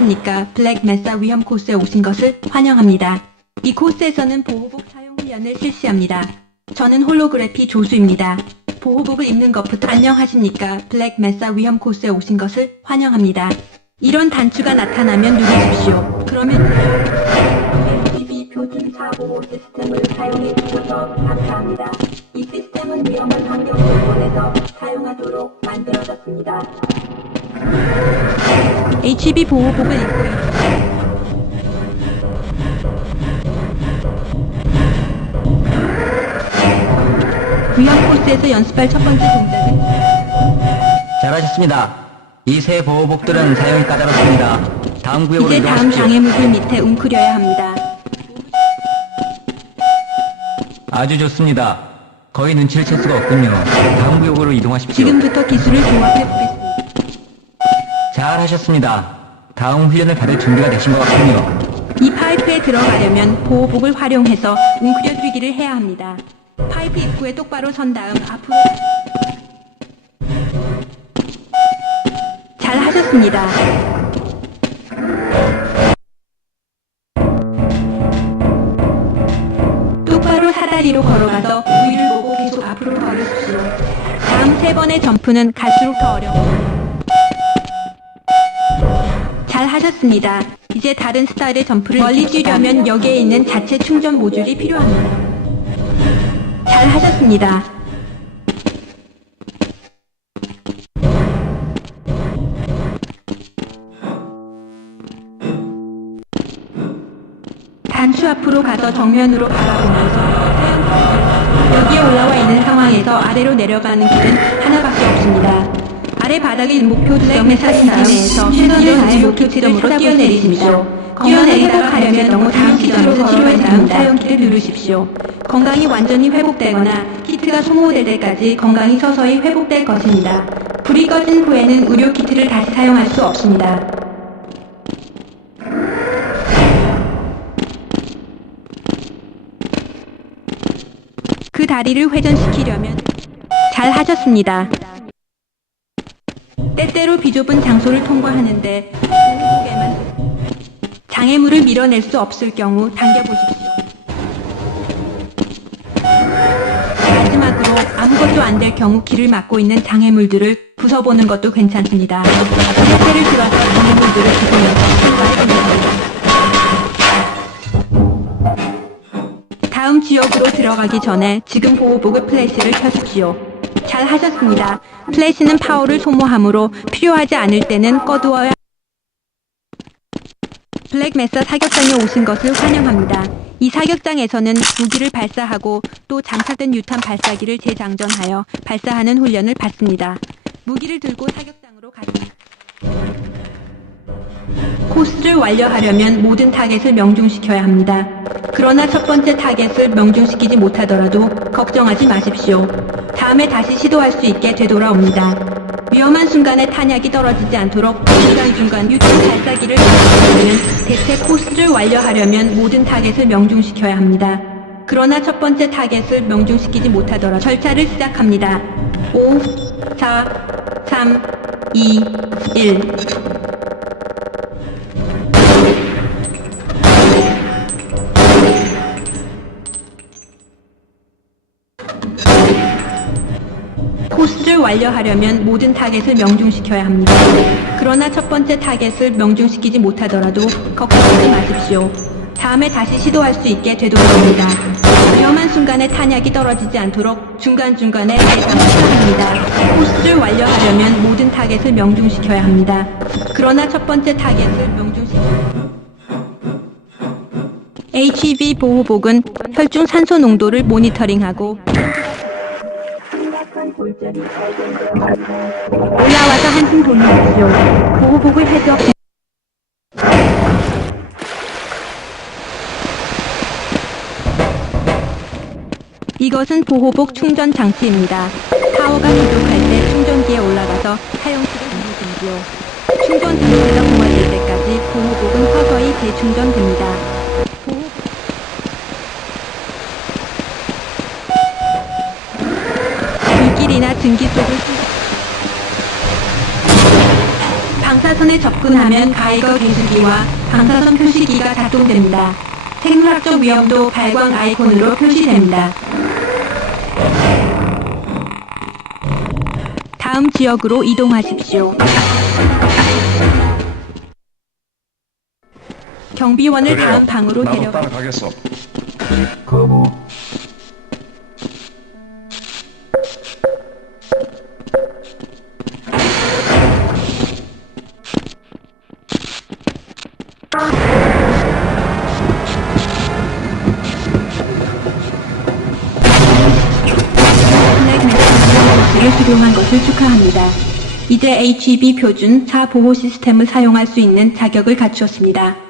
안녕하십니까. 블랙 메사 위험 코스에 오신 것을 환영합니다. 이 코스에서는 보호복 사용 훈련을 실시합니다. 저는 홀로그래피 조수입니다. 보호복을 입는 것부터 안녕하십니까. 블랙 메사 위험 코스에 오신 것을 환영합니다. 이런 단추가 나타나면 누르십시오. 그러면 TV 표준 사보 시스템을 사용해 주셔서 감사합니다. 이 시스템은 위험한 환경 조건에서 사용하도록 만들어졌습니다. HB 보호복을 입고 있- 위험 코스에서 연습할 첫 번째 동작은 잘하셨습니다. 이 새 보호복들은 사용이 까다롭습니다. 다음 구역으로 이제 다음 이동하십시오. 장애물들 밑에 웅크려야 합니다. 아주 좋습니다. 거의 눈치를 챌 수가 없군요. 다음 구역으로 이동하십시오. 지금부터 기술을 조합해 보겠습니다. 잘 하셨습니다. 다음 훈련을 받을 준비가 되신 것 같군요. 이 파이프에 들어가려면 보호복을 활용해서 웅크려주기를 해야 합니다. 파이프 입구에 똑바로 선 다음 앞으로 잘 하셨습니다. 똑바로 사다리로 걸어가서 위를 보고 계속 앞으로 걸으십시오. 다음 세 번의 점프는 갈수록 더 어려워. 잘 하셨습니다. 이제 다른 스타일의 점프를 멀리 뛰려면 여기에 있는 자체 충전 모듈이 필요합니다. 잘 하셨습니다. 단추 앞으로 가서 정면으로 바라보면서 여기에 올라와 있는 상황에서 아래로 내려가는 길은 하나밖에 없습니다. 아래 바닥의 목표 지점의 사진 내에서 이런 목표 지점으로 뛰어내리십시오. 뛰어내리다가 가려면 너무 다음 지점에서 치료한 다음 사용키를 누르십시오. 건강이 완전히 회복되거나 키트가 소모될 때까지 건강이 서서히 회복될 것입니다. 불이 꺼진 후에는 의료 키트를 다시 사용할 수 없습니다. 그 다리를 회전시키려면 잘 하셨습니다. 때때로 비좁은 장소를 통과하는데 장애물을 밀어낼 수 없을 경우 당겨보십시오. 마지막으로 아무것도 안 될 경우 길을 막고 있는 장애물들을 부숴보는 것도 괜찮습니다. 세를 들어서 장애물들을 부수면서 통과해봅니다. 다음 지역으로 들어가기 전에 지금 보호복의 플래시를 켜십시오. 잘 하셨습니다. 플래시는 파워를 소모하므로 필요하지 않을 때는 꺼두어야 블랙 메사 사격장에 오신 것을 환영합니다. 이 사격장에서는 무기를 발사하고 또 장착된 유탄 발사기를 재장전하여 발사하는 훈련을 받습니다. 무기를 들고 사격장으로 가십니다. 코스를 완료하려면 모든 타겟을 명중시켜야 합니다. 그러나 첫 번째 타겟을 명중시키지 못하더라도 걱정하지 마십시오. 다음에 다시 시도할 수 있게 되돌아옵니다. 위험한 순간에 탄약이 떨어지지 않도록 중간중간 유탄 발사기를 발사하는 대체 코스를 완료하려면 모든 타겟을 명중시켜야 합니다. 그러나 첫 번째 타겟을 명중시키지 못하더라도 절차를 시작합니다. 5, 4, 3, 2, 1. 코스를 완료하려면 모든 타겟을 명중시켜야 합니다. 그러나 첫 번째 타겟을 명중시키지 못하더라도 걱정하지 마십시오. 다음에 다시 시도할 수 있게 되돌아옵니다. 위험한 순간에 탄약이 떨어지지 않도록 중간중간에 예상을 합니다. 코스를 완료하려면 모든 타겟을 명중시켜야 합니다. 그러나 첫 번째 타겟을 명중시켜 HB 보호복은 혈중 산소 농도를 모니터링하고 올라와서 한숨 돌리십시오. 보호복을 해줘. 이것은 보호복 충전 장치입니다. 파워가 부족할 때 충전기에 올라가서 사용키를 누르십시오. 충전 장치가 공화될 때까지 보호복은 서서히 재충전됩니다. 보호- 속을 수- 방사선에 접근하면 가이거 계수기와 방사선 표시기가 작동됩니다. 생물학적 위험도 발광 아이콘으로 표시됩니다. 다음 지역으로 이동하십시오. 경비원을 그래요. 다음 방으로 데려가. 거부. 수령한 것을 축하합니다. 이제 HEB 표준 4 보호 시스템을 사용할 수 있는 자격을 갖추었습니다.